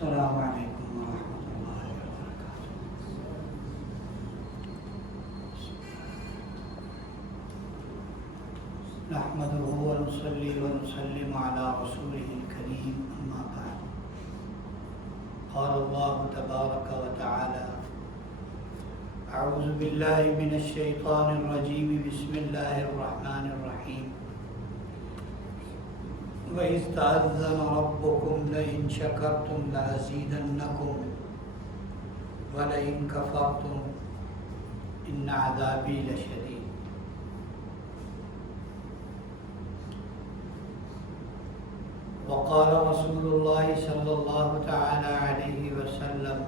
السلام علیکم ورحمۃ اللہ وبرکاتہ۔ نحمده ونصلي ونسلم على رسوله الكريم، أما بعد، قال الله تبارك وتعالى: أعوذ بالله من الشيطان الرجيم، بسم الله الرحمن الرحيم، وَإِذْ تَأَذَّنَ رَبُّكُمْ لَئِنْ شَكَرْتُمْ لَأَزِيدَنَّكُمْ وَلَئِنْ كَفَرْتُمْ إِنَّ عَذَابِي لَشَدِيدٌ۔ وقال رسول الله صلى الله تعالى عليه وسلم: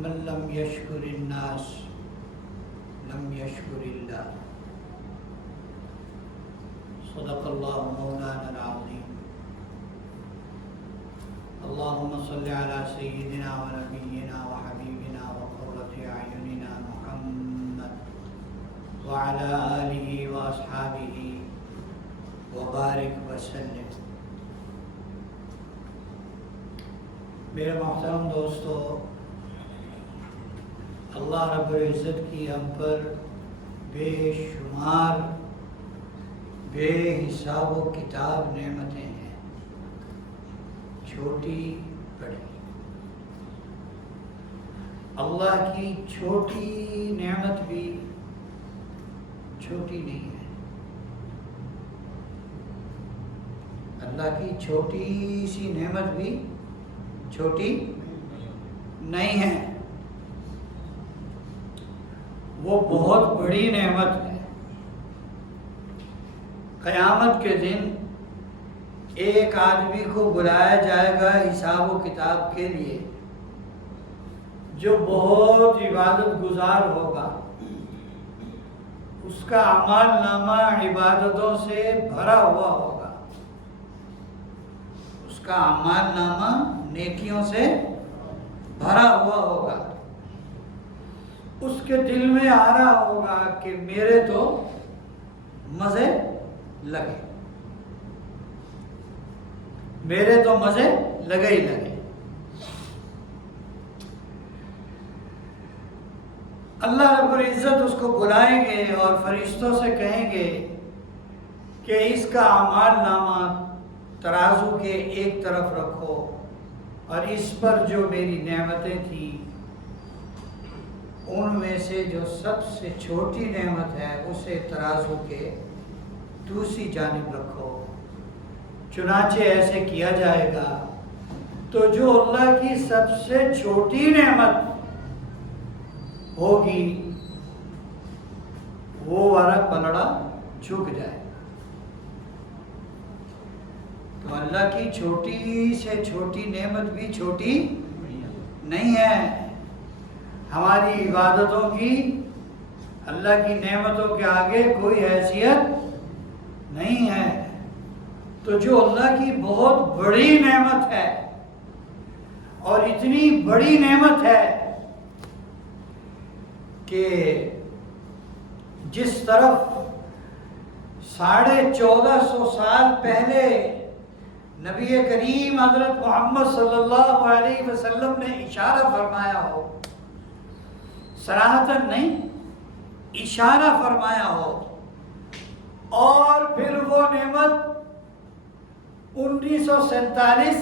من لم يشكر الناس لم يشكر الله۔ صدق الله مولانا العظيم۔ اللهم صل على سيدنا ونبينا وحبيبنا وقرة أعيننا محمد وعلى آله وأصحابه وبارك وسلم۔ میرے محترم دوستو، اللہ رب العزت کی ہم پر بے شمار بے حساب و کتاب نعمتیں ہیں، چھوٹی بڑی۔ اللہ کی چھوٹی نعمت بھی چھوٹی نہیں ہے، اللہ کی چھوٹی سی نعمت بھی چھوٹی نہیں ہے، وہ بہت بڑی نعمت ہے۔ قیامت کے دن ایک آدمی کو بلایا جائے گا حساب و کتاب کے لیے، جو بہت عبادت گزار ہوگا، اس کا اعمال نامہ عبادتوں سے بھرا ہوا ہوگا، اس کا اعمال نامہ نیکیوں سے بھرا ہوا ہوگا۔ اس کے دل میں آ رہا ہوگا کہ میرے تو مزے لگے، میرے تو مزے لگے ہی لگے۔ اللہ رب العزت اس کو بلائیں گے اور فرشتوں سے کہیں گے کہ اس کا اعمال نامہ ترازو کے ایک طرف رکھو، اور اس پر جو میری نعمتیں تھیں ان میں سے جو سب سے چھوٹی نعمت ہے اسے ترازو کے دوسری جانب رکھو۔ چنانچہ ایسے کیا جائے گا تو جو اللہ کی سب سے چھوٹی نعمت ہوگی وہ والا پلڑا جھک جائے۔ تو اللہ کی چھوٹی سے چھوٹی نعمت بھی چھوٹی نہیں ہے۔ ہماری عبادتوں کی اللہ کی نعمتوں کے آگے کوئی حیثیت نہیں ہے۔ تو جو اللہ کی بہت بڑی نعمت ہے، اور اتنی بڑی نعمت ہے کہ جس طرف 1450 سال پہلے نبی کریم حضرت محمد صلی اللہ علیہ وسلم نے اشارہ فرمایا ہو، صراحتاً نہیں، اشارہ فرمایا ہو، اور پھر وہ نعمت 1947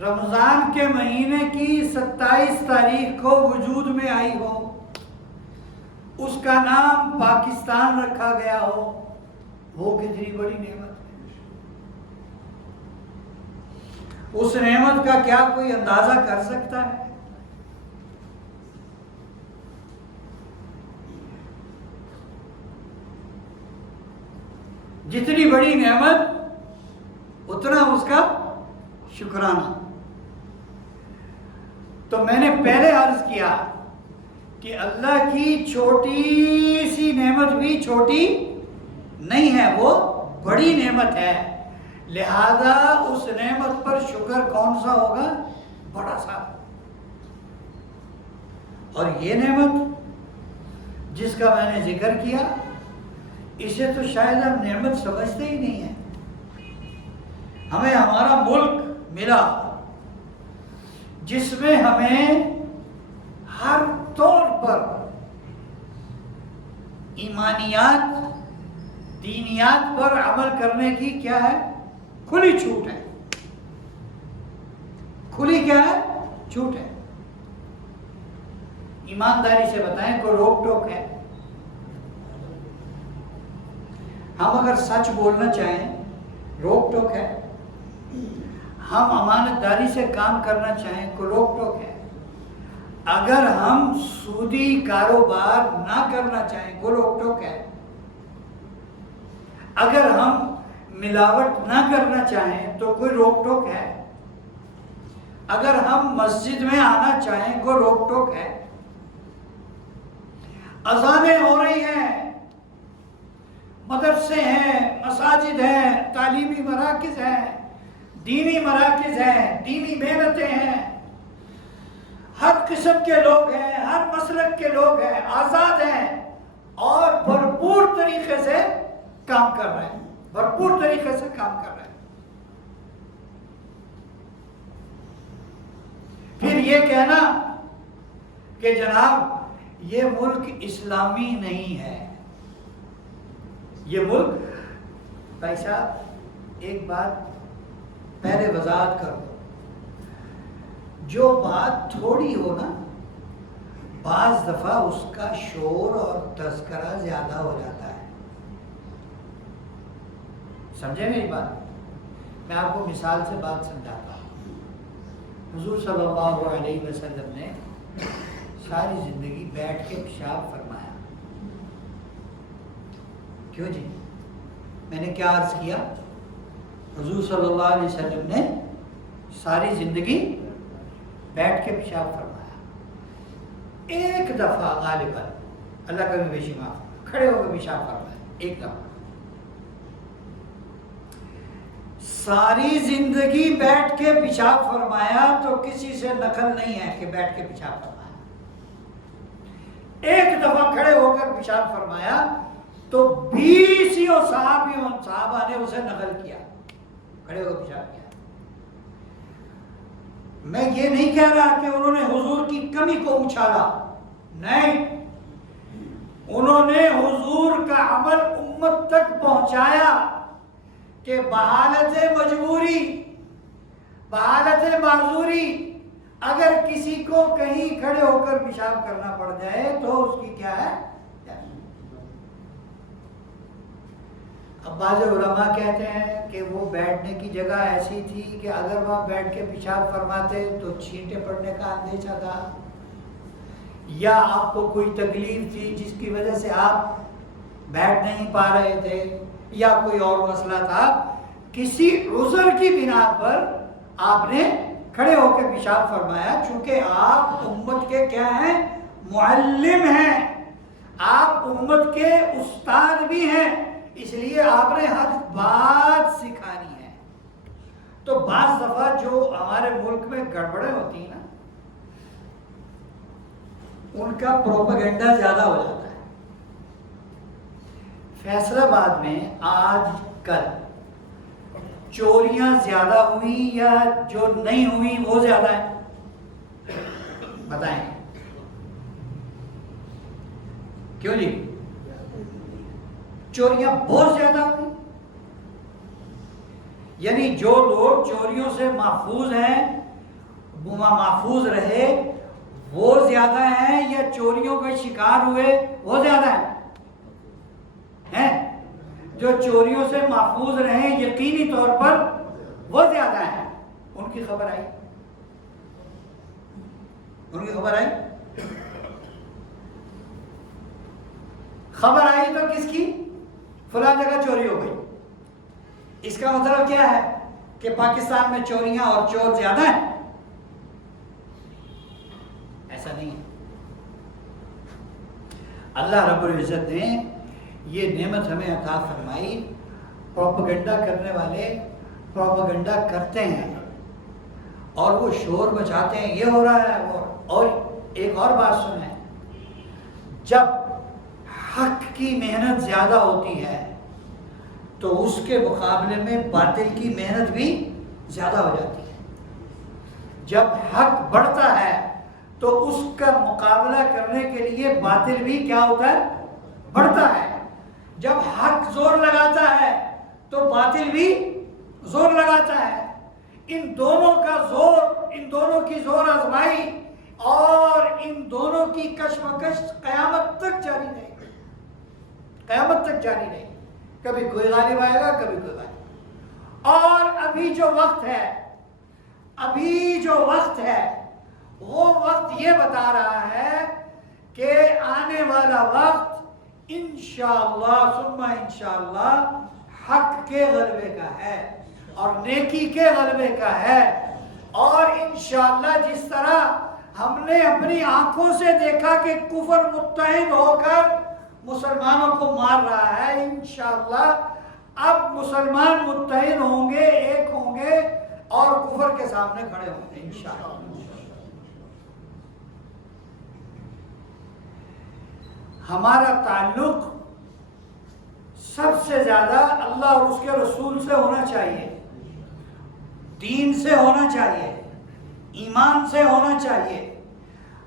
رمضان کے مہینے کی 27 تاریخ کو وجود میں آئی ہو، اس کا نام پاکستان رکھا گیا ہو، وہ کتنی بڑی نعمت ہے۔ اس نعمت کا کیا کوئی اندازہ کر سکتا ہے؟ جتنی بڑی نعمت اتنا اس کا شکرانہ۔ تو میں نے پہلے عرض کیا کہ اللہ کی چھوٹی سی نعمت بھی چھوٹی نہیں ہے، وہ بڑی نعمت ہے، لہذا اس نعمت پر شکر کون سا ہوگا؟ بڑا سا۔ اور یہ نعمت جس کا میں نے ذکر کیا، اسے تو شاید ہم نعمت سمجھتے ہی نہیں ہیں۔ ہمیں ہمارا ملک ملا جس میں ہمیں ہر طور پر ایمانیات دینیات پر عمل کرنے کی کیا ہے؟ کھلی چھوٹ ہے. کھلی کیا ہے؟ چھوٹ ہے. ایمانداری سے بتائیں کوئی روک ٹوک ہے؟ ہم اگر سچ بولنا چاہیں روک ٹوک ہے؟ ہم امانت داری سے کام کرنا چاہیں کوئی روک ٹوک ہے؟ اگر ہم سودی کاروبار نہ کرنا چاہیں کوئی روک ٹوک ہے؟ اگر ہم ملاوٹ نہ کرنا چاہیں تو کوئی روک ٹوک ہے؟ اگر ہم مسجد میں آنا چاہیں کوئی روک ٹوک ہے؟ اذانیں ہو رہی ہیں، مدرسے ہیں، مساجد ہیں، تعلیمی مراکز ہیں، دینی مراکز ہیں، دینی محنتیں ہیں، ہر قسم کے لوگ ہیں، ہر مسلک کے لوگ ہیں، آزاد ہیں اور بھرپور طریقے سے کام کر رہے ہیں، بھرپور طریقے سے کام کر رہے ہیں. پھر یہ کہنا کہ جناب یہ ملک اسلامی نہیں ہے، یہ ملک، بھائی صاحب ایک بات پہلے وضاحت کر دو، جو بات تھوڑی ہو نا بعض دفعہ اس کا شور اور تذکرہ زیادہ ہو جاتا ہے. سمجھے میری بات؟ میں آپ کو مثال سے بات سمجھاتا ہوں. حضور صلی اللہ علیہ وسلم نے ساری زندگی بیٹھ کے پیشاب فرمایا. کیوں جی؟ میں نے کیا عرض کیا؟ حضور صلی اللہ علیہ وسلم نے ساری زندگی بیٹھ کے پیشاب فرمایا. ایک دفعہ غالباً، اللہ کا بھی بیشی معاف، کھڑے ہو کے پیشاب فرمایا ایک دفعہ. ساری زندگی بیٹھ کے پیشاب فرمایا تو کسی سے نقل نہیں ہے کہ بیٹھ کے پیشاب فرمایا. ایک دفعہ کھڑے ہو کر پیشاب فرمایا تو 20 صحابہ نے اسے نقل کیا، کھڑے ہو کر پیشاب کیا. میں یہ نہیں کہہ رہا کہ انہوں نے حضور کی کمی کو اچھالا، نہیں، انہوں نے حضور کا عمل امت تک پہنچایا کہ بحالت مجبوری، بحالت معذوری اگر کسی کو کہیں کھڑے ہو کر پیشاب کرنا پڑ جائے تو اس کی کیا ہے؟ اب بعض علماء کہتے ہیں کہ وہ بیٹھنے کی جگہ ایسی تھی کہ اگر وہاں بیٹھ کے پیشاب فرماتے تو چھینٹے پڑنے کا اندیشہ تھا، یا آپ کو کوئی تکلیف تھی جس کی وجہ سے آپ بیٹھ نہیں پا رہے تھے، یا کوئی اور مسئلہ تھا، کسی عذر کی بنا پر آپ نے کھڑے ہو کے پیشاب فرمایا. چونکہ آپ امت کے کیا ہیں؟ معلم ہیں، آپ امت کے استاد بھی ہیں، اس لیے آپ نے ہر بات سکھانی ہے. تو بعض دفعہ جو ہمارے ملک میں گڑبڑیں ہوتی ہیں نا، ان کا پروپیگنڈا زیادہ ہو جاتا ہے. فیصل آباد میں آج کل چوریاں زیادہ ہوئی یا جو نہیں ہوئی وہ زیادہ ہے؟ بتائیں کیوں جی؟ چوریاں بہت زیادہ ہوئی. یعنی جو لوگ چوریوں سے محفوظ ہیں، محفوظ رہے، وہ زیادہ ہیں، یا چوریوں کا شکار ہوئے وہ زیادہ ہیں؟ جو چوریوں سے محفوظ رہیں یقینی طور پر وہ زیادہ ہیں. ان کی خبر آئی؟ ان کی خبر آئی؟ خبر آئی تو کس کی؟ فلاں جگہ چوری ہو گئی. اس کا مطلب کیا ہے کہ پاکستان میں چوریاں اور چور زیادہ ہیں؟ ایسا نہیں ہے. اللہ رب العزت نے یہ نعمت ہمیں عطا فرمائی. پروپیگنڈا کرنے والے پروپیگنڈا کرتے ہیں اور وہ شور مچاتے ہیں، یہ ہو رہا ہے وہ. اور ایک اور بات سنیں، جب حق کی محنت زیادہ ہوتی ہے تو اس کے مقابلے میں باطل کی محنت بھی زیادہ ہو جاتی ہے۔ جب حق بڑھتا ہے تو اس کا مقابلہ کرنے کے لیے باطل بھی کیا ہوتا ہے؟ بڑھتا ہے۔ جب حق زور لگاتا ہے تو باطل بھی زور لگاتا ہے۔ ان دونوں کا زور، ان دونوں کی زور آزمائی اور ان دونوں کی کشمکش قیامت تک جاری رہے گی، قیامت تک جاری رہے گی۔ کبھی کوئی غالب آئے گا، کبھی کوئی غالب۔ اور ابھی جو وقت ہے، ابھی جو وقت ہے، وہ وقت یہ بتا رہا ہے کہ آنے والا وقت انشاءاللہ ثم انشاءاللہ حق کے غلبے کا ہے اور نیکی کے غلبے کا ہے۔ اور انشاءاللہ جس طرح ہم نے اپنی آنکھوں سے دیکھا کہ کفر متحد ہو کر مسلمانوں کو مار رہا ہے، انشاءاللہ اب مسلمان متحد ہوں گے، ایک ہوں گے اور کفر کے سامنے کھڑے ہوں گے انشاءاللہ۔ ہمارا تعلق سب سے زیادہ اللہ اور اس کے رسول سے ہونا چاہیے، دین سے ہونا چاہیے، ایمان سے ہونا چاہیے۔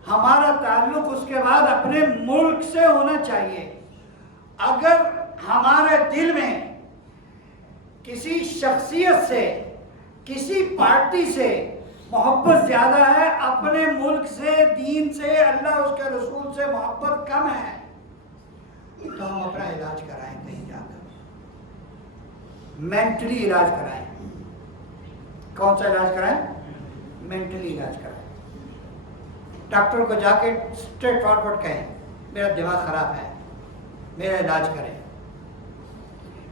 ہمارا تعلق اس کے بعد اپنے ملک سے ہونا چاہیے۔ اگر ہمارے دل میں کسی شخصیت سے، کسی پارٹی سے محبت زیادہ ہے، اپنے ملک سے، دین سے، اللہ اس کے رسول سے محبت کم ہے، تو ہم اپنا علاج کرائیں کہیں جا کر، مینٹلی علاج کرائیں۔ کون سا علاج کرائیں؟ مینٹلی علاج کرائیں۔ ڈاکٹر کو جا کے اسٹریٹ فارورڈ کہیں میرا دماغ خراب ہے، میرا علاج کریں،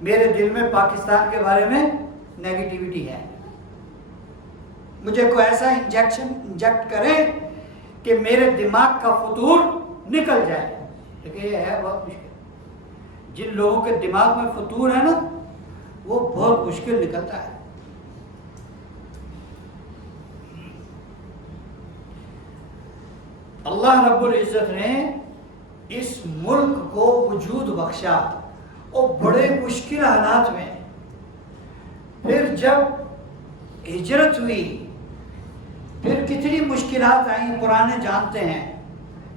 میرے دل میں پاکستان کے بارے میں نیگیٹیوٹی ہے، مجھے کوئی ایسا انجیکٹ کریں کہ میرے دماغ کا فطور نکل جائے۔ لیکن یہ ہے بہت مشکل، جن لوگوں کے دماغ میں فطور ہے نا، وہ بہت مشکل نکلتا ہے۔ اللہ رب العزت نے اس ملک کو وجود بخشا اور بڑے مشکل حالات میں، پھر جب ہجرت ہوئی پھر کتنی مشکلات آئیں، پرانے جانتے ہیں،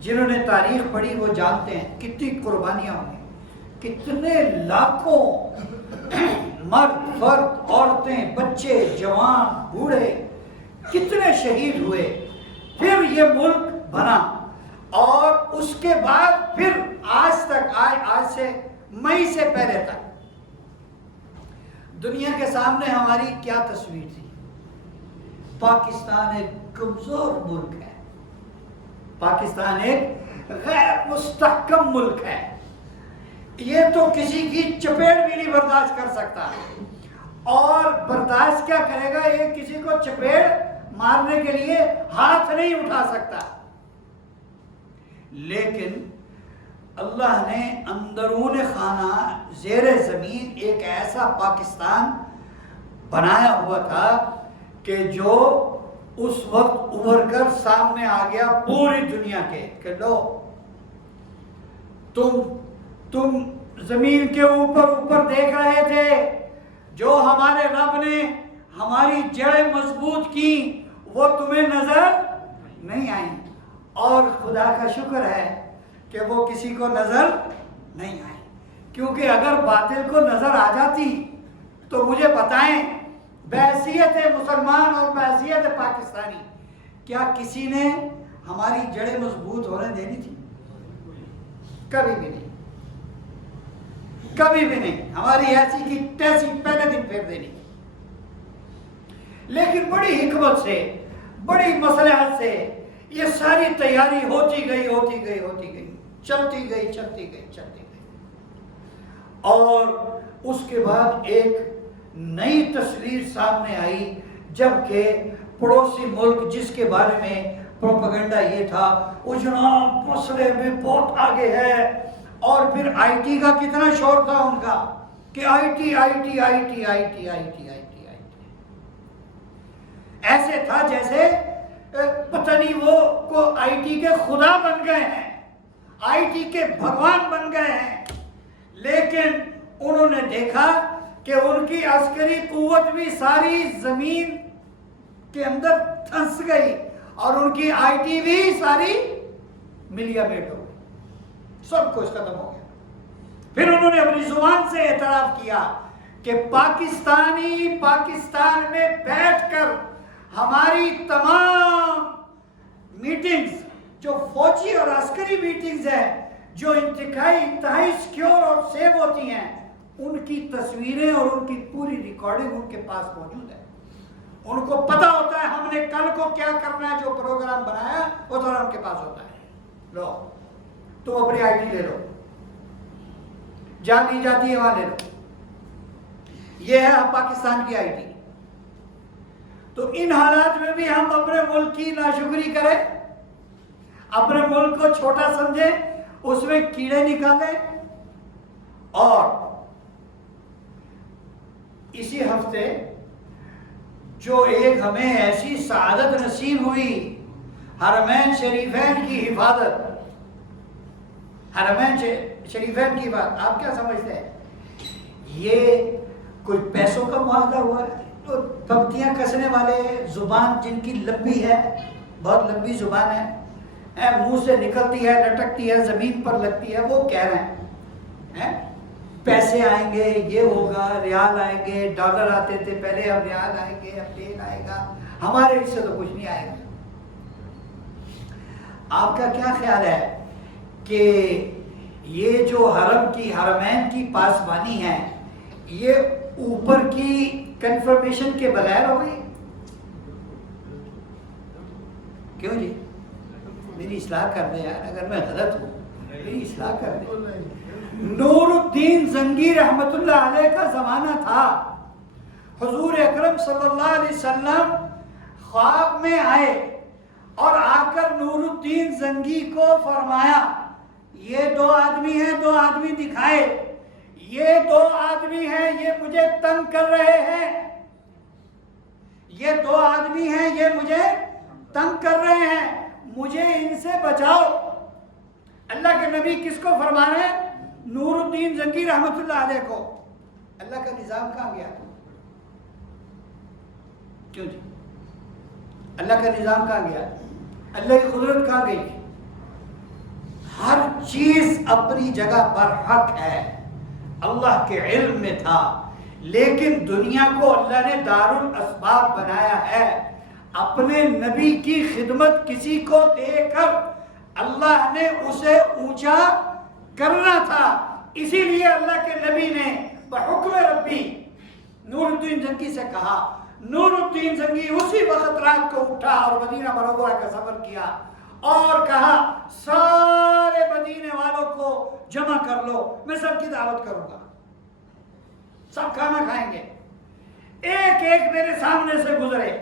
جنہوں نے تاریخ پڑھی وہ جانتے ہیں کتنی قربانیاں ہوئی، کتنے لاکھوں مرد، فرد، عورتیں، بچے، جوان، بوڑھے کتنے شہید ہوئے، پھر یہ ملک بنا۔ اور اس کے بعد پھر آج تک، آج سے مئی سے پہلے تک دنیا کے سامنے ہماری کیا تصویر تھی؟ پاکستان ایک کمزور ملک ہے، پاکستان ایک غیر مستحکم ملک ہے، یہ تو کسی کی چپیٹ بھی نہیں برداشت کر سکتا، اور برداشت کیا کرے گا، یہ کسی کو چپیٹ مارنے کے لیے ہاتھ نہیں اٹھا سکتا۔ لیکن اللہ نے اندرون خانہ زیر زمین ایک ایسا پاکستان بنایا ہوا تھا کہ جو اس وقت ابھر کر سامنے آ گیا پوری دنیا کے، کہ لو تم زمین کے اوپر دیکھ رہے تھے، جو ہمارے رب نے ہماری جڑیں مضبوط کی وہ تمہیں نظر نہیں آئیں، اور خدا کا شکر ہے کہ وہ کسی کو نظر نہیں آئی، کیونکہ اگر باطل کو نظر آ جاتی تو مجھے بتائیں بحیثیت مسلمان اور بحیثیت پاکستانی کیا کسی نے ہماری جڑیں مضبوط ہونے دینی تھی؟ کبھی بھی نہیں، کبھی بھی نہیں، ہماری ایسی کی تیسی پہلے دن پھیر دینی تھی۔ لیکن بڑی حکمت سے، بڑی مصلحت سے یہ ساری تیاری ہوتی گئی، چلتی گئی، اور اس کے بعد ایک نئی تصویر سامنے آئی، جبکہ پڑوسی ملک جس کے بارے میں پروپیگنڈا یہ تھا وہ جناب مسئلے میں بہت آگے ہے، اور پھر آئی ٹی کا کتنا شور تھا ان کا کہ آئی ٹی ایسے تھا جیسے پتہ نہیں وہ آئی ٹی کے خدا بن گئے ہیں، آئی ٹی کے بھگوان بن گئے ہیں۔ لیکن انہوں نے دیکھا کہ ان کی عسکری قوت بھی ساری زمین کے اندر دھنس گئی اور ان کی آئی ٹی بھی ساری ملیا بیٹ ہو گئی، سب کچھ ختم ہو گیا۔ پھر انہوں نے اپنی زبان سے اعتراف کیا کہ پاکستانی پاکستان میں بیٹھ کر ہماری تمام میٹنگز، جو فوجی اور عسکری میٹنگز ہیں، جو انتہائی سیکیور اور سیو ہوتی ہیں، ان کی تصویریں اور ان کی پوری ریکارڈنگ ان کے پاس موجود ہے۔ ان کو پتا ہوتا ہے ہم نے کل کو کیا کرنا ہے، جو پروگرام بنایا وہ تو ان کے پاس ہوتا ہے۔ لو تم اپنی آئی ٹی لے لو، جہاں دی جاتی ہے وہاں لے لو، یہ ہے پاکستان کی آئی ٹی۔ تو ان حالات میں بھی ہم اپنے ملک کی ناشکری کریں، اپنے ملک کو چھوٹا سمجھیں، اس میں کیڑے نکالیں۔ اور اسی ہفتے جو ایک ہمیں ایسی سعادت نصیب ہوئی، حرمین شریفین کی حفاظت، حرمین شریفین کی بات آپ کیا سمجھتے ہیں؟ یہ کوئی پیسوں کا معاہدہ ہوا ہے؟ تو پنکتیاں کسنے والے، زبان جن کی لمبی ہے، بہت لمبی زبان ہے، منہ سے نکلتی ہے، لٹکتی ہے، زمین پر لگتی ہے، وہ کہہ رہے ہیں پیسے آئیں گے، یہ ہوگا، ریال آئیں گے، ڈالر آتے تھے پہلے، اب ریال آئیں گے، اب ڈین آئے گا، ہمارے اس سے تو کچھ نہیں آئے گا۔ آپ کا کیا خیال ہے کہ یہ جو حرم کی، حرمین کی پاسبانی ہے، یہ اوپر کی کنفرمیشن کے بغیر ہو گئی؟ کیوں جی؟ میری اصلاح کر دیں یار، اگر میں غلط ہوں میری اصلاح کر دیں۔ نور الدین زنگی رحمت اللہ علیہ کا زمانہ تھا، حضور اکرم صلی اللہ علیہ وسلم خواب میں آئے اور آ کر نور الدین زنگی کو فرمایا یہ دو آدمی ہیں، دو آدمی دکھائے، یہ دو آدمی ہیں، یہ مجھے تنگ کر رہے ہیں، یہ دو آدمی ہیں، یہ مجھے تنگ کر رہے ہیں، مجھے ان سے بچاؤ۔ اللہ کے نبی کس کو فرما رہے ہیں؟ نور الدین زنگی رحمت اللہ علیہ کو۔ اللہ کا نظام کہاں گیا؟ کیوں جی؟ اللہ کا نظام کہاں گیا؟ اللہ کی قدرت کہاں گئی؟ ہر چیز اپنی جگہ پر حق ہے، اللہ کے علم میں تھا، لیکن دنیا کو اللہ نے دار الاسباب بنایا ہے۔ اپنے نبی کی خدمت کسی کو دے کر اللہ نے اسے اونچا کرنا تھا، اسی لیے اللہ کے نبی نے بحکم ربی نور الدین زنگی سے کہا۔ نور الدین زنگی اسی وقت رات کو اٹھا اور مدینہ منورہ کا سفر کیا اور کہا سارے مدینے والوں کو جمع کر لو، میں سب کی دعوت کروں گا، سب کھانا کھائیں گے۔ ایک ایک میرے سامنے سے گزرے،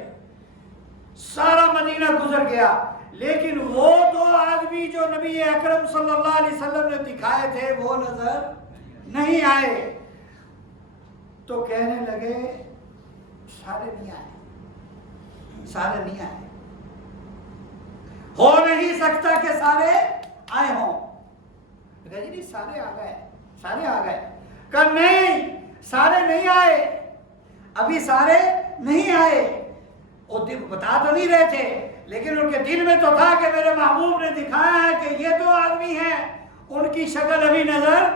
سارا مدینہ گزر گیا، لیکن وہ دو آدمی جو نبی اکرم صلی اللہ علیہ وسلم نے دکھائے تھے وہ نظر نہیں آئے۔ تو کہنے لگے سارے نہیں آئے، سارے نہیں آئے، ہو نہیں سکتا کہ سارے آئے ہوں۔ کہا جی نہیں سارے آ گئے، سارے آ گئے۔ کہا نہیں سارے نہیں آئے، ابھی سارے نہیں آئے۔ وہ بتا تو نہیں رہے تھے، لیکن ان کے دل میں تو تھا کہ میرے محبوب نے دکھایا ہے کہ یہ دو آدمی ہیں، ان کی شکل ابھی نظر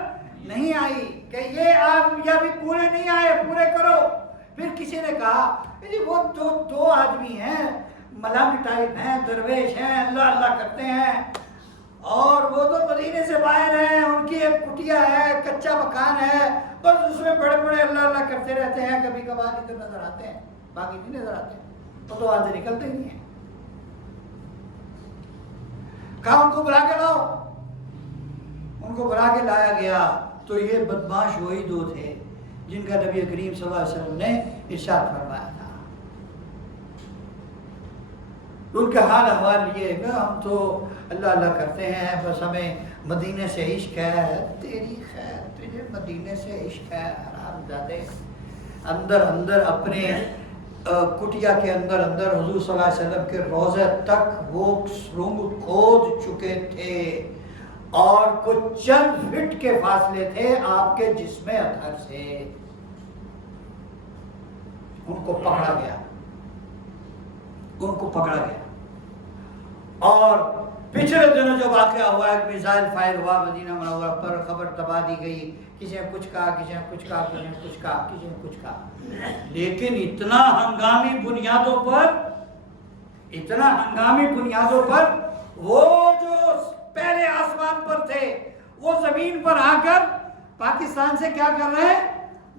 نہیں آئی، کہ یہ آدمی ابھی پورے نہیں آئے، پورے کرو۔ پھر کسی نے کہا جی وہ دو آدمی ہیں، ملنگ ٹائپ ہیں، درویش ہیں، اللہ اللہ کرتے ہیں، اور وہ تو مدینے سے باہر ہیں، ان کی ایک کٹیا ہے، کچا مکان ہے، بس اس میں بڑے بڑے اللہ اللہ کرتے رہتے ہیں، کبھی کبھار ادھر نظر آتے ہیں، باقی نہیں نظر آتے، وہ تو وہاں سے نکلتے نہیں ہیں۔ کہا ان کو بلا کے لاؤ، ان کو بلا کے لایا گیا تو یہ بدماش وہی دو تھے جن کا نبی کریم صلی اللہ علیہ وسلم نے ارشاد فرمایا تھا۔ ان کا حال احوال یہ ہے کہ ہم تو اللہ اللہ کرتے ہیں، بس ہمیں مدینے سے عشق ہے۔ تیری خیر، تجھے مدینے سے عشق ہے حرامزادے۔ اندر اندر اپنے کٹیا کے اندر حضور صلی اللہ علیہ وسلم کے روضے تک وہ سرنگ کھود چکے تھے اور کچھ چند فٹ کے فاصلے تھے آپ کے جسم اطہر سے۔ ان کو پکڑا گیا، ان کو پکڑا گیا۔ اور پچھلے دنوں جو واقعہ ہوا، ایک میزائل فائر ہوا مدینہ منورہ پر، خبر دبا دی گئی، کسی نے کچھ کہا، کسی نے کچھ کہا، کسی نے کچھ کہا، کسی نے کچھ کہا، لیکن اتنا ہنگامی بنیادوں پر، اتنا ہنگامی بنیادوں پر وہ جو پہلے آسمان پر تھے وہ زمین پر آ کر پاکستان سے کیا کر رہے ہیں؟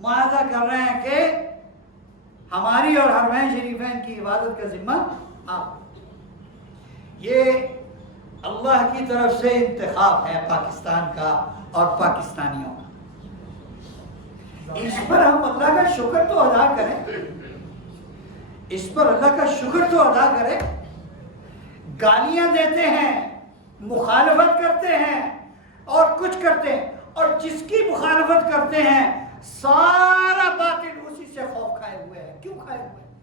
معاہدہ کر رہے ہیں کہ ہماری اور حرمین شریفین کی عبادت کا ذمہ آپ۔ یہ اللہ کی طرف سے انتخاب ہے پاکستان کا اور پاکستانیوں کا۔ اس پر ہم اللہ کا شکر تو ادا کریں، اس پر اللہ کا شکر تو ادا کریں۔ گالیاں دیتے ہیں، مخالفت کرتے ہیں اور کچھ کرتے ہیں، اور جس کی مخالفت کرتے ہیں سارا باطل اسی سے خوف کھائے ہوئے ہیں۔ کیوں کھائے ہوئے ہیں؟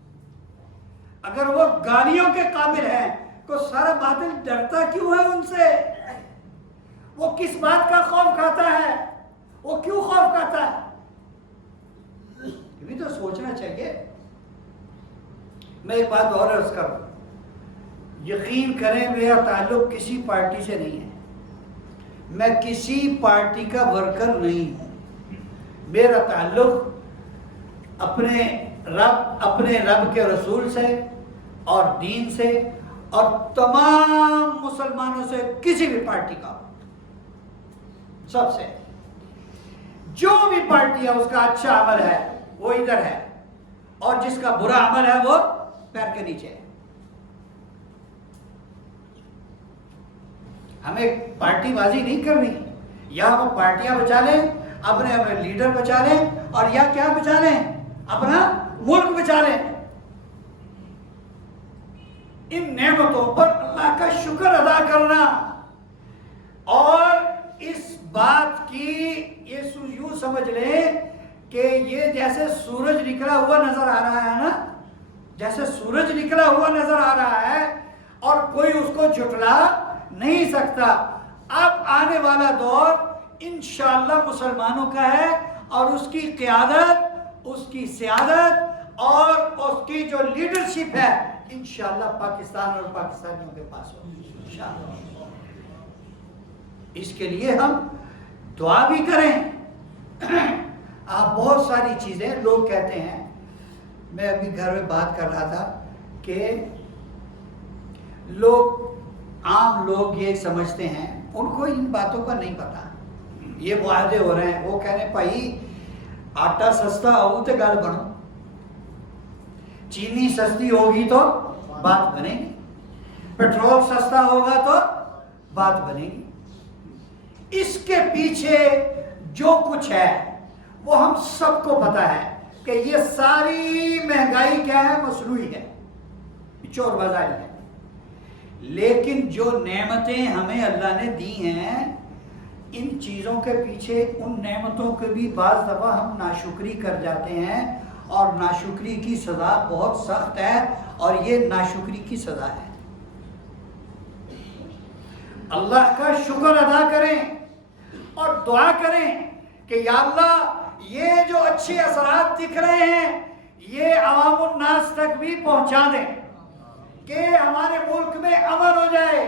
اگر وہ گالیوں کے قابل ہیں تو سارا باطل ڈرتا کیوں ہے ان سے؟ وہ کس بات کا خوف کھاتا ہے؟ وہ کیوں خوف کھاتا ہے؟ یہ بھی تو سوچنا چاہیے۔ میں ایک بات اور عرض کروں، یقین کریں میرا تعلق کسی پارٹی سے نہیں ہے، میں کسی پارٹی کا ورکر نہیں ہوں، میرا تعلق اپنے رب کے رسول سے اور دین سے اور تمام مسلمانوں سے، کسی بھی پارٹی کا سب سے۔ جو بھی پارٹی ہے اس کا اچھا عمل ہے وہ ادھر ہے، اور جس کا برا عمل ہے وہ پیر کے نیچے ہے۔ ہمیں پارٹی بازی نہیں کرنی، یا ہم پارٹیاں بچا لیں، اپنے لیڈر بچا لیں، اور یا کیا بچا لیں؟ اپنا ملک بچا لیں۔ ان نعمتوں پر اللہ کا شکر ادا کرنا، اور اس بات کی یوں سمجھ لیں کہ یہ جیسے سورج نکلا ہوا نظر آ رہا ہے نا، جیسے سورج نکلا ہوا نظر آ رہا ہے اور کوئی اس کو جھٹلا نہیں سکتا۔ اب آنے والا دور انشاءاللہ مسلمانوں کا ہے، اور اس کی قیادت، اس کی سیادت اور اس کی جو لیڈرشپ ہے انشاءاللہ پاکستان اور پاکستانیوں کے پاس ہوگی انشاءاللہ۔ اس کے لیے ہم دعا بھی کریں۔ آپ بہت ساری چیزیں لوگ کہتے ہیں، میں ابھی گھر میں بات کر رہا تھا کہ عام لوگ یہ سمجھتے ہیں، ان کو ان باتوں کا نہیں پتا، یہ معاہدے ہو رہے ہیں، وہ کہہ رہے ہیں بھائی آٹا سستا ہو تو گل بنو، چینی سستی ہوگی تو بات بنے گی، پیٹرول سستا ہوگا تو بات بنے گی۔ اس کے پیچھے جو کچھ ہے وہ ہم سب کو پتا ہے کہ یہ ساری مہنگائی کیا ہے؟ مصنوعی ہے، چور بازاری ہے۔ لیکن جو نعمتیں ہمیں اللہ نے دی ہیں، ان چیزوں کے پیچھے، ان نعمتوں کے بھی بعض دفعہ ہم ناشکری کر جاتے ہیں، اور ناشکری کی سزا بہت سخت ہے، اور یہ ناشکری کی سزا ہے۔ اللہ کا شکر ادا کریں اور دعا کریں کہ یا اللہ یہ جو اچھے اثرات دکھ رہے ہیں یہ عوام الناس تک بھی پہنچا دیں، کہ ہمارے ملک میں امن ہو جائے،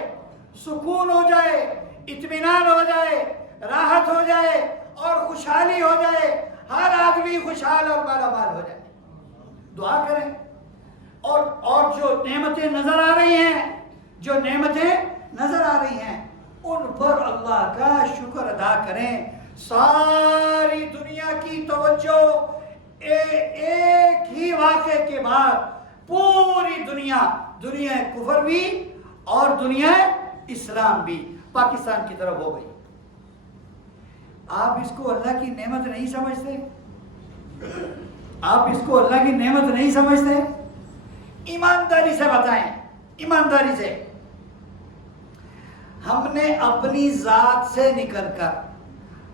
سکون ہو جائے، اطمینان ہو جائے، راحت ہو جائے اور خوشحالی ہو جائے، ہر آدمی خوشحال اور مالا مال ہو جائے۔ دعا کریں، اور جو نعمتیں نظر آ رہی ہیں، جو نعمتیں نظر آ رہی ہیں، ان پر اللہ کا شکر ادا کریں۔ ساری دنیا کی توجہ ایک ہی واقعے کے بعد پوری دنیا کفر بھی اور دنیا اسلام بھی پاکستان کی طرف ہو گئی۔ آپ اس کو اللہ کی نعمت نہیں سمجھتے؟ آپ اس کو اللہ کی نعمت نہیں سمجھتے؟ ایمانداری سے بتائیں، ایمانداری سے، ہم نے اپنی ذات سے نکل کر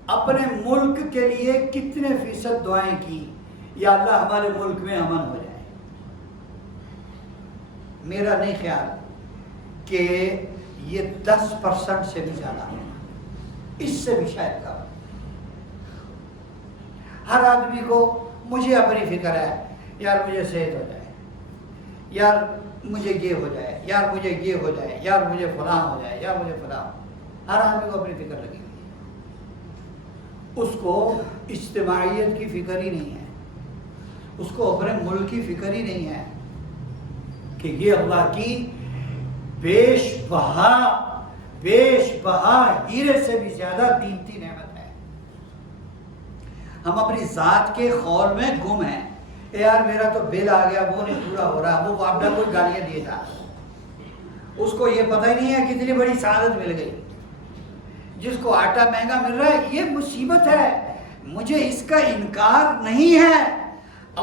اپنے ملک کے لیے کتنے فیصد دعائیں کی، یا اللہ ہمارے ملک میں امن ہو جائے؟ میرا نہیں خیال کہ یہ 10% سے بھی زیادہ ہے، اس سے بھی شاید کم۔ ہر آدمی کو، مجھے اپنی فکر ہے یار مجھے صحت ہو جائے، یار مجھے یہ ہو جائے، یار مجھے یہ ہو جائے، یار مجھے فلاں ہو جائے، یار مجھے فلاں. ہر آدمی کو اپنی فکر لگی ہوئی ہے. اس کو اجتماعیت کی فکر ہی نہیں ہے، اس کو اپنے ملک کی فکر ہی نہیں ہے کہ یہ اللہ کی بیش بہا ہیرے سے بھی زیادہ قیمتی نعمت ہے. ہم اپنی ذات کے خول میں گم ہیں. اے یار میرا تو بل آ گیا، وہ نہیں پورا ہو رہا، وہ آپ نے کوئی گالیاں دیے تھا، اس کو یہ پتہ ہی نہیں ہے کتنی بڑی سعادت مل گئی. جس کو آٹا مہنگا مل رہا ہے یہ مصیبت ہے، مجھے اس کا انکار نہیں ہے،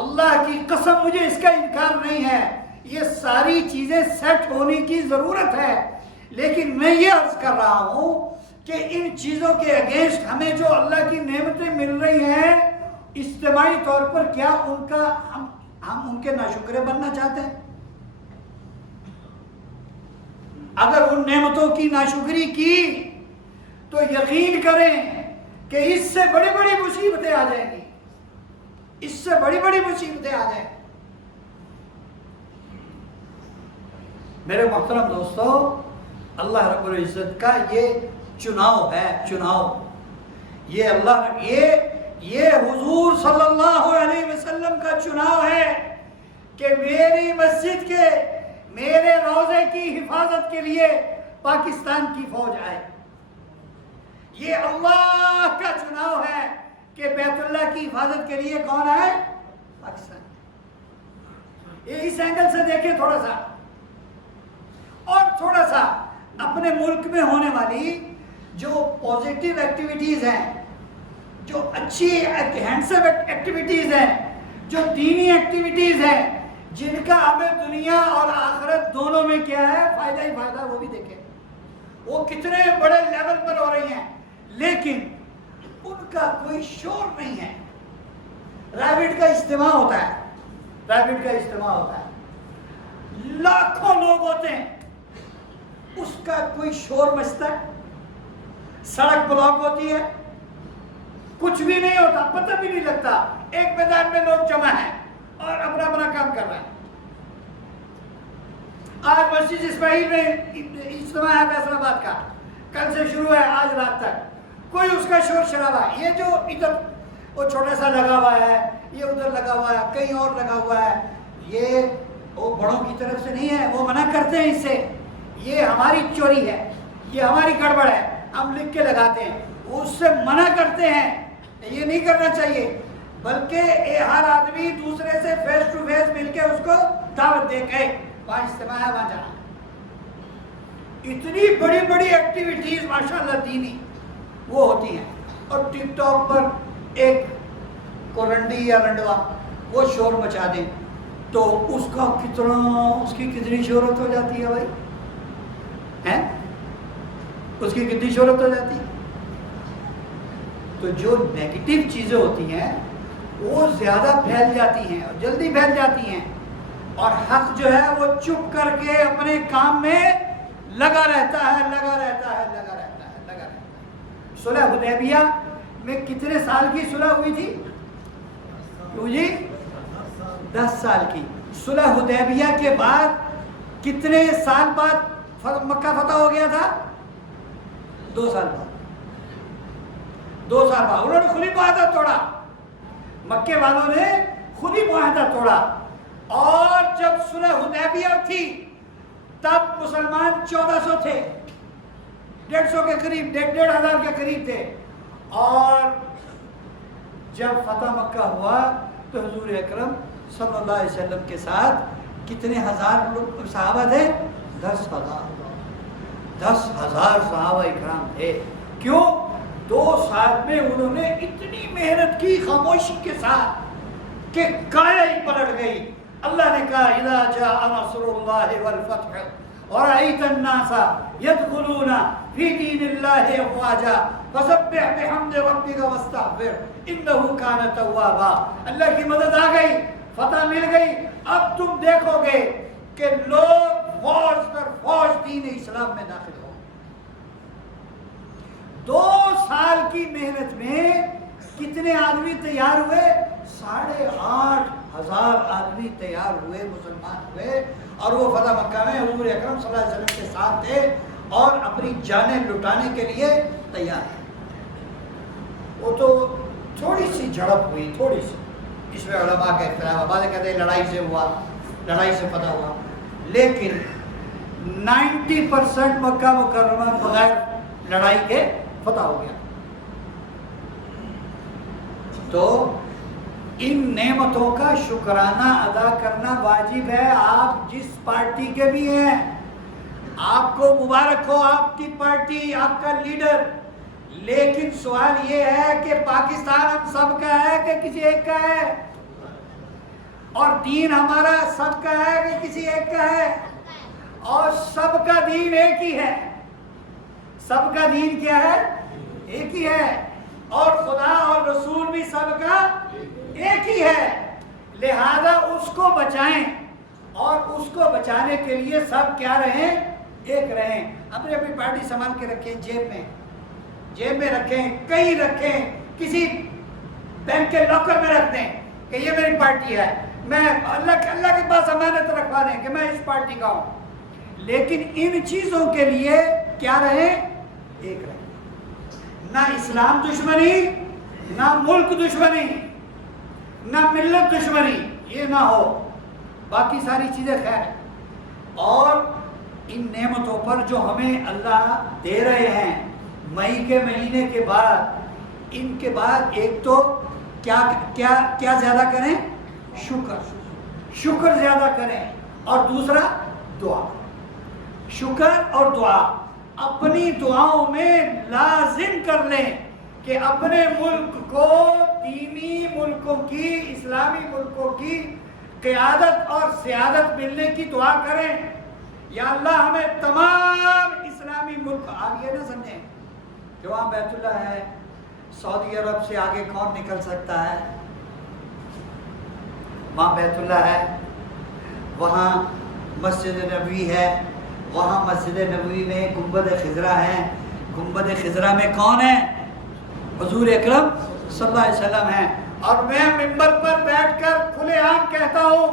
اللہ کی قسم مجھے اس کا انکار نہیں ہے. یہ ساری چیزیں سیٹ ہونے کی ضرورت ہے، لیکن میں یہ عرض کر رہا ہوں کہ ان چیزوں کے اگینسٹ ہمیں جو اللہ کی نعمتیں مل رہی ہیں اجتماعی طور پر، کیا ان کا ہم ان کے ناشکرے بننا چاہتے ہیں؟ اگر ان نعمتوں کی ناشکری کی تو یقین کریں کہ اس سے بڑی بڑی مصیبتیں آ جائیں گی، اس سے بڑی بڑی مصیبتیں آ جائیں گی. میرے محترم دوستو، اللہ رب العزت کا یہ چناؤ ہے، یہ اللہ یہ حضور صلی اللہ علیہ وسلم کا چناؤ ہے کہ میری مسجد کے، میرے روضے کی حفاظت کے لیے پاکستان کی فوج آئے. یہ اللہ کا چناؤ ہے کہ بیت اللہ کی حفاظت کے لیے کون آئے؟ پاکستان. یہ اس اینگل سے دیکھیں تھوڑا سا، اور تھوڑا سا اپنے ملک میں ہونے والی جو پازیٹیو ایکٹیویٹیز ہیں، جو اچھی ہینڈسم ایکٹیویٹیز ہیں، جو دینی ایکٹیویٹیز ہیں، جن کا ہمیں دنیا اور آخرت دونوں میں کیا ہے فائدہ ہی فائدہ، وہ بھی دیکھیں وہ کتنے بڑے لیول پر ہو رہی ہیں، لیکن ان کا کوئی شور نہیں ہے. ریبٹ کا اجتماع ہوتا ہے، لاکھوں لوگ ہوتے ہیں، اس کا کوئی شور مچتا ہے؟ سڑک بلاک ہوتی ہے، کچھ بھی نہیں ہوتا، پتہ بھی نہیں لگتا، ایک میدان میں لوگ جمع ہیں اور اپنا کام کر رہے ہیں. آج مسجد اسماعیل میں اجتماع ہے فیصل آباد کا، کل سے شروع ہے آج رات تک، کوئی اس کا شور شرابہ. یہ جو ادھر وہ چھوٹا سا لگا ہوا ہے، یہ ادھر لگا ہوا ہے، کہیں اور لگا ہوا ہے، یہ وہ بڑوں کی طرف سے نہیں ہے، وہ منع کرتے ہیں اس سے. یہ ہماری چوری ہے، یہ ہماری گڑبڑ ہے، ہم لکھ کے لگاتے ہیں، وہ اس سے منع کرتے ہیں. یہ نہیں کرنا چاہیے، بلکہ ہر آدمی دوسرے سے فیس ٹو فیس مل کے اس کو دعوت دے کے وہاں اجتماع ہے وہاں جانا. اتنی بڑی بڑی ایکٹیویٹیز ماشاءاللہ دینی وہ ہوتی ہیں، اور ٹک ٹاک پر ایک کورنڈی یا رنڈوا وہ شور مچا دیں تو اس کی کتنی شہرت ہو جاتی ہے بھائی، ہیں؟ اس کی کتنی شہرت ہو جاتی ہے. تو جو نیگیٹو چیزیں ہوتی ہیں وہ زیادہ پھیل جاتی ہیں اور جلدی پھیل جاتی ہیں، اور حق جو ہے وہ چپ کر کے اپنے کام میں لگا رہتا ہے. صلح حدیبیہ میں کتنے سال کی صلح ہوئی تھی؟ جی 10 سال کی. صلح حدیبیہ کے بعد کتنے سال بعد مکہ فتح ہو گیا تھا؟ 2 سال بعد. 2 سال بعد انہوں نے خود ہی معاہدہ توڑا، مکے والوں نے خود ہی معاہدہ توڑا. اور جب صلح حدیبیہ تھی تب مسلمان 1400 تھے، 150 کے قریب، 1500 کے قریب تھے. اور جب فتح مکہ ہوا تو حضور اکرم صلی اللہ علیہ وسلم کے ساتھ کتنے ہزار لوگ صحابہ تھے؟ 10,000 صحابہ اکرام تھے. کیوں؟ 2 سال میں انہوں نے اتنی محنت کی خاموشی کے ساتھ کہ کائے ہی پلٹ گئی. اللہ نے کہا اذا جاء نصر اللہ والفتح ورأيت الناس يدخلون في دين الله افواجا فسبح بحمد ربك واستغفر انه كان توابا. اللہ کی مدد آ گئی، فتح مل گئی. اب تم دیکھو گے کہ لوگ فوج پر فوج دین اسلام میں داخل ہو. 2 سال کی محنت میں کتنے آدمی تیار ہوئے؟ 8.5 1000 آدمی تیار ہوئے، مسلمان ہوئے، اور وہ فتح مکہ میں حضور اکرم صلی اللہ علیہ وسلم کے ساتھ تھے اور اپنی جانیں لٹانے کے لیے تیار ہیں۔ وہ تو تھوڑی سی جھڑپ ہوئی، تھوڑی سی، اس میں علماء کا اختلاف، بعض کہتے ہیں لڑائی سے ہوا، لڑائی سے فتح ہوا، لیکن 90% مکہ مکرمہ بغیر لڑائی کے فتح ہو گیا۔ تو ان نعمتوں کا شکرانہ ادا کرنا واجب ہے۔ آپ جس پارٹی کے بھی ہیں، آپ کو مبارک ہو آپ کی پارٹی، آپ کا لیڈر، لیکن سوال یہ ہے کہ پاکستان ہم سب کا ہے کہ کسی ایک کا ہے؟ اور دین ہمارا سب کا ہے کہ کسی ایک کا ہے؟ اور سب کا دین ایک ہی ہے۔ سب کا دین کیا ہے؟ ایک ہی ہے۔ اور خدا اور رسول بھی سب کا ایک ہی ہے۔ لہذا اس کو بچائیں، اور اس کو بچانے کے لیے سب کیا رہیں؟ ایک رہیں۔ اپنی اپنی پارٹی سنبھال کے رکھیں، جیب میں رکھیں، کہیں رکھیں، کسی بینک کے لاکر میں رکھ دیں کہ یہ میری پارٹی ہے، میں اللہ کے پاس امانت رکھوا دیں کہ میں اس پارٹی کا ہوں۔ لیکن ان چیزوں کے لیے کیا رہیں؟ ایک رہیں۔ نہ اسلام دشمنی، نہ ملک دشمنی، نہ ملت دشمنی، یہ نہ ہو، باقی ساری چیزیں خیر ہیں۔ اور ان نعمتوں پر جو ہمیں اللہ دے رہے ہیں مئی کے مہینے کے بعد، ان کے بعد ایک تو کیا زیادہ کریں؟ شکر زیادہ کریں، اور دوسرا دعا۔ شکر اور دعا اپنی دعاؤں میں لازم کر لیں کہ اپنے ملک کو، دینی ملکوں کی، اسلامی ملکوں کی قیادت اور سیادت ملنے کی دعا کریں۔ یا اللہ ہمیں تمام اسلامی ملک، آپ یہ نہ سمجھیں کہ وہاں بیت اللہ ہے، سعودی عرب سے آگے کون نکل سکتا ہے؟ وہاں بیت اللہ ہے، وہاں مسجد نبوی ہے، وہاں مسجد نبوی میں گنبد خضرا ہے، گنبد خضرا میں کون ہے؟ حضور اکرم صلی اللہ علیہ وسلم ہیں۔ اور میں منبر پر بیٹھ کر کھلے عام کہتا ہوں،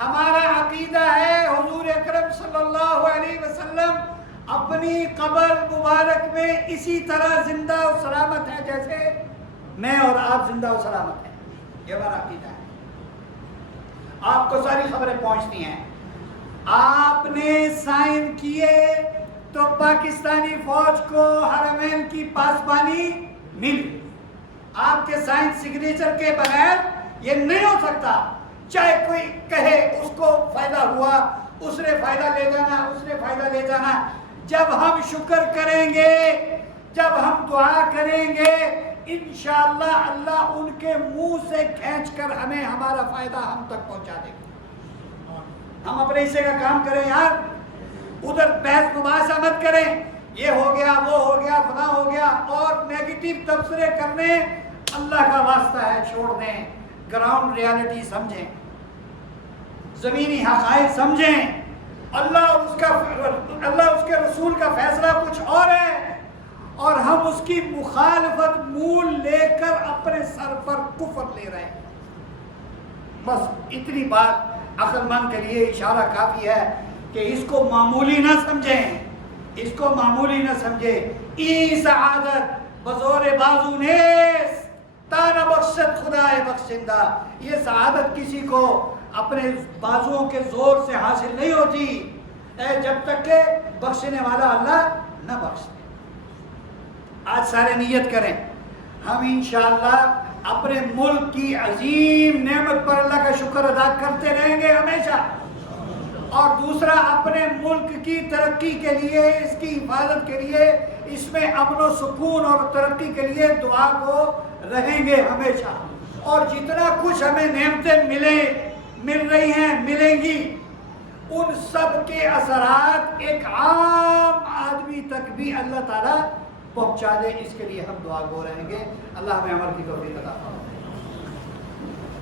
ہمارا عقیدہ ہے حضور اکرم صلی اللہ علیہ وسلم اپنی قبر مبارک میں اسی طرح زندہ و سلامت ہے جیسے میں اور آپ زندہ و سلامت ہیں۔ یہ ہمارا عقیدہ ہے۔ آپ کو ساری خبریں پہنچتی ہیں۔ آپ نے سائن کیے تو پاکستانی فوج کو حرمین کی پاسبانی ملی۔ آپ کے سائن سگنیچر کے بغیر یہ نہیں ہو سکتا۔ چاہے کوئی کہے اس کو فائدہ ہوا، اس نے فائدہ لے جانا، اس نے فائدہ لے جانا۔ جب ہم شکر کریں گے، جب ہم دعا کریں گے، انشاءاللہ اللہ ان کے منہ سے کھینچ کر ہمیں ہمارا فائدہ ہم تک پہنچا دے گا۔ ہم اپنے حصے کا کام کریں یار، ادھر بحث مباحثہ مت کریں، یہ ہو گیا، وہ ہو گیا، فلاں ہو گیا، اور نیگیٹو تبصرے کرنے اللہ کا واسطہ ہے چھوڑ دیں۔ گراؤنڈ ریالٹی سمجھیں، زمینی حقائق سمجھیں۔ اللہ اس کے رسول کا فیصلہ کچھ اور ہے، اور ہم اس کی مخالفت مول لے کر اپنے سر پر کفر لے رہے ہیں۔ بس اتنی بات عقل مند کے لیے اشارہ کافی ہے کہ اس کو معمولی نہ سمجھیں، اس کو معمولی نہ سمجھیں۔ ای سعادت بزور بازو نیس تانا بخشت خدا بخشندہ، یہ سعادت کسی کو اپنے بازوؤں کے زور سے حاصل نہیں ہوتی جب تک کہ بخشنے والا اللہ نہ بخش دے۔ آج سارے نیت کریں، ہم انشاءاللہ اپنے ملک کی عظیم نعمت پر اللہ کا شکر ادا کرتے رہیں گے ہمیشہ، اور دوسرا اپنے ملک کی ترقی کے لیے، اس کی حفاظت کے لیے، اس میں امن و سکون اور ترقی کے لیے دعا کو رہیں گے ہمیشہ۔ اور جتنا کچھ ہمیں نعمتیں مل رہی ہیں، ملیں گی، ان سب کے اثرات ایک عام آدمی تک بھی اللہ تعالیٰ پہنچا دے، اس کے لیے ہم دعا گو رہیں گے۔ اللہ ہمیں عمل کی توفیق عطا فرمائے۔